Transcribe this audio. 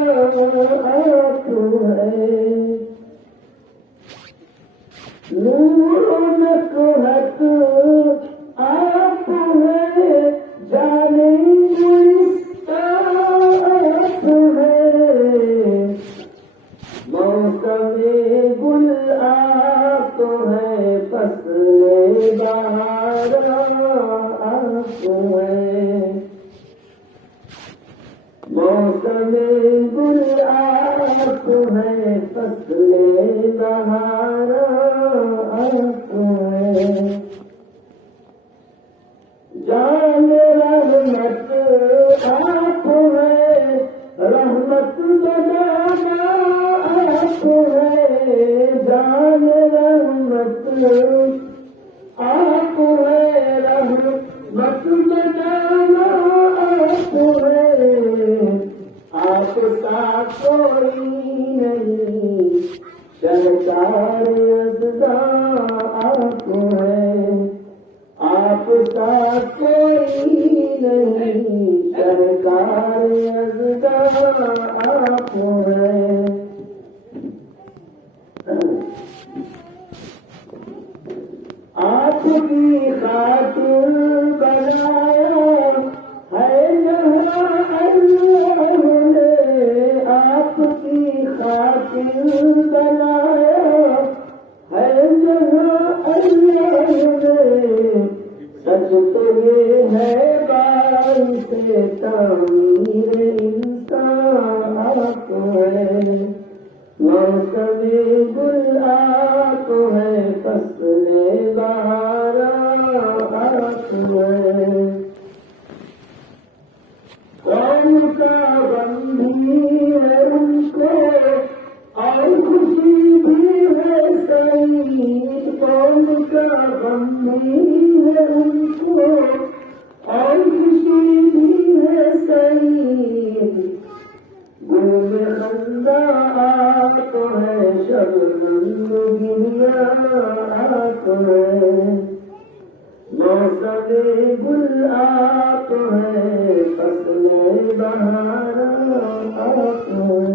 آپ ہے، نور نکہت آپ ہے، جانے آپ ہے، موسم گل آپ ہے، فصل بہار آپ ہے، موسم گل آپ ہے، فصل بہار آپ ہے، جان رحمت آپ ہے، رحمت بنانا آپ ہے، جان رحمت آپ ہے، رحمت بنانا آپ ہے، آپ سا کوئی نہیں، سرکار ازدا آپ ہے، آپ سا کوئی نہیں، سرکار ازدا آپ ہے، آپ کی خاطر بنایا ہے جہاں اللہ نے، آپ کی خاطر بنایا ہے جہاں اللہ نے، سچ تو یہ ہے باعث تعمیر انسان آپ ہے، موسم گل آپ ہے، فصل بہار آپ ہے، قوم کا غم بھی ہے ان کو اور خوشی بھی ہے سعید، قوم کا غم بھی ہے ان کو اور خوشی بھی ہے سعید، گل خندہ آپ ہے، شبنم گریا آپ ہے، موسم گل آپ ہے، فصل بہار آپ ہے۔